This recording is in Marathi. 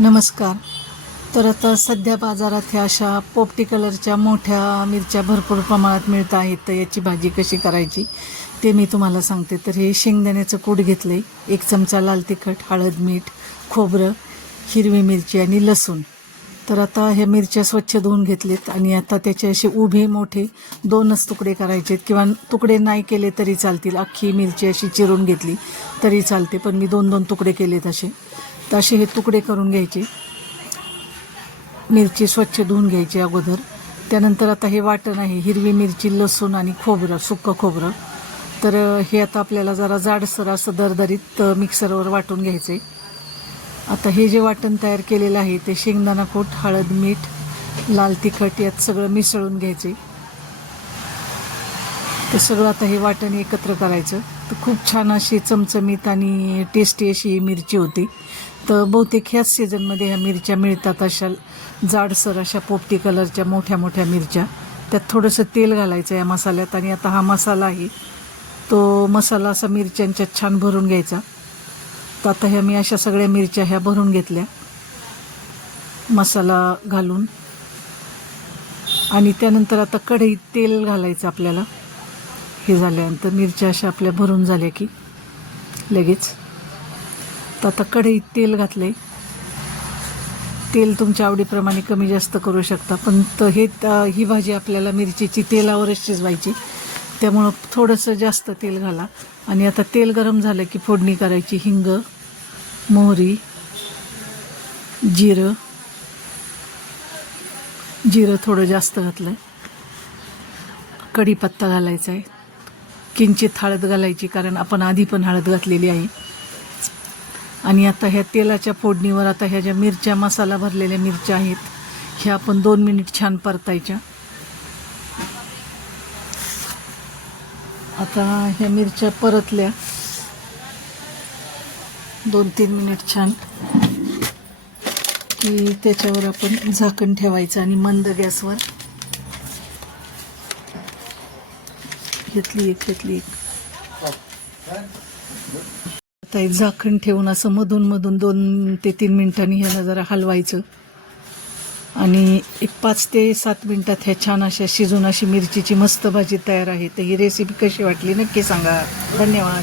नमस्कार. तर आता सध्या बाजारात ह्या अशा पोपटी कलरच्या मोठ्या मिरच्या भरपूर प्रमाणात मिळत आहेत. तर याची भाजी कशी करायची ते मी तुम्हाला सांगते. तर हे शेंगदाण्याचं कूट घेतलं आहे, 1 चमचा लाल तिखट, हळद, मीठ, खोबरं, हिरवी मिरची आणि लसूण. तर आता ह्या मिरच्या स्वच्छ धुवून घेतलेत आणि आता त्याचे असे उभे मोठे 2च तुकडे करायचे किंवा तुकडे नाही केले तरी चालतील. अख्खी मिरची अशी चिरून घेतली तरी चालते, पण मी 2-2 तुकडे केलेत असे. तर असे हे तुकडे करून घ्यायचे. मिरची स्वच्छ धुवून घ्यायची अगोदर. त्यानंतर आता हे वाटण आहे, हिरवी मिरची, लसूण आणि खोबरं, सुक्कं खोबरं. तर हे आता आपल्याला जरा जाडसर असं दरदरीत मिक्सरवर वाटून घ्यायचं आहे. आता हे जे वाटण तयार केलेलं आहे ते शेंगदाणा कूट, हळद, मीठ, लाल तिखट यात सगळं मिसळून घ्यायचे. ते सगळं आता हे वाटण एकत्र करायचं. तर खूप छान अशी चमचमीत आणि टेस्टी अशी ही मिरची होती. तर बहुतेक ह्याच सीझनमध्ये ह्या मिरच्या मिळतात, अशा जाडसर अशा पोपटी कलरच्या मोठ्या मोठ्या मिरच्या. त्यात थोडंसं तेल घालायचं या मसाल्यात आणि आता हा मसाला आहे तो मसाला असा मिरच्यांच्यात छान भरून घ्यायचा. तर आता ह्या मी अशा सगळ्या मिरच्या ह्या भरून घेतल्या मसाला घालून. आणि त्यानंतर आता कढईत तेल घालायचं आपल्याला. हे झाल्यानंतर मिरच्या अशा आपल्या भरून झाल्या की लगेच. तर आता कढईत तेल घातलं आहे. तेल तुमच्या आवडीप्रमाणे कमी जास्त करू शकता, पण ही भाजी आपल्याला मिरचीची तेलावरच शिजवायची, त्यामुळं थोडंसं जास्त तेल घाला. आणि आता तेल गरम झालं की फोडणी करायची. हिंग, मोहरी, जिरं थोडं जास्त घातलं. कढीपत्ता घालायचा आहे. किंचित हळद घालायची, कारण आपण आधी पण हळद घातलेली आहे. आणि आता ह्या तेलाच्या फोडणीवर आता ह्या ज्या मिरच्या, मसाला भरलेल्या मिरच्या आहेत, ह्या आपण 2 मिनिट छान परतायच्या. आता ह्या मिरच्या परतल्या 2-3 मिनिट छान की त्याच्यावर आपण झाकण ठेवायचं आणि मंद गॅसवर. घेतली एक. आता एक झाकण ठेवून असं मधून 2 ते 3 मिनिटांनी ह्याला जरा हलवायचं. आणि एक 5 ते 7 मिनिटात ह्या छान अशा शिजून अशी मिरचीची मस्त भाजी तयार आहे. तर ही रेसिपी कशी वाटली नक्की सांगा. धन्यवाद.